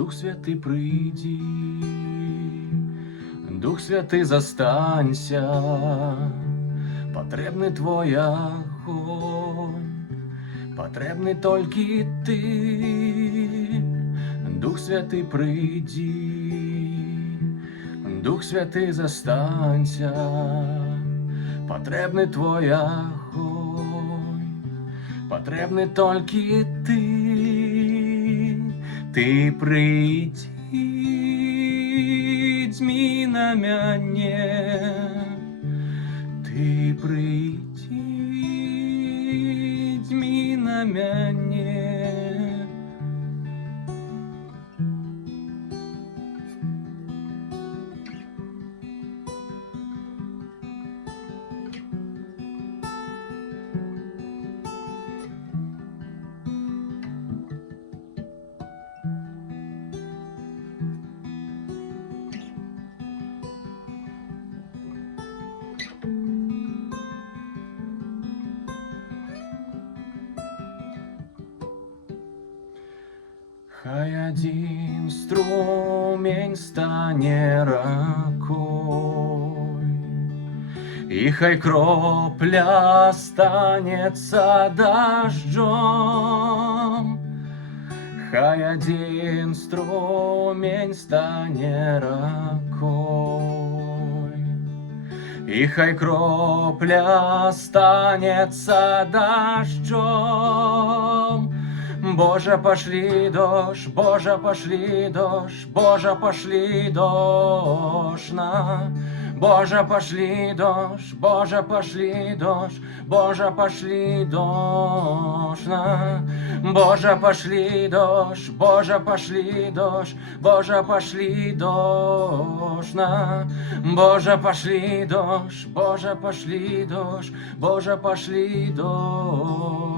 Дух Святий прийди, Дух Святий застанься, потребний твій огонь, потребний тільки ти. Дух Святий прийди, Дух Святий застанься, потребний твій огонь, потребний тільки ти. Ти прийди, зміна мене, ти прийди, зміна мене. Хай один струмень стане рекой, и хай кропля останется дождем. Хай один струмень стане рекой, и хай кропля останется дождем. Боже, пошли дождь, Боже, пошли дождь, Боже, пошли дождь на. Боже, пошли дождь, Боже, пошли дождь, Боже, пошли дождь на. Боже, пошли дождь, Боже, пошли дождь, Боже, пошли дождь на. Боже, пошли дождь, Боже, пошли дождь, Боже, пошли дождь.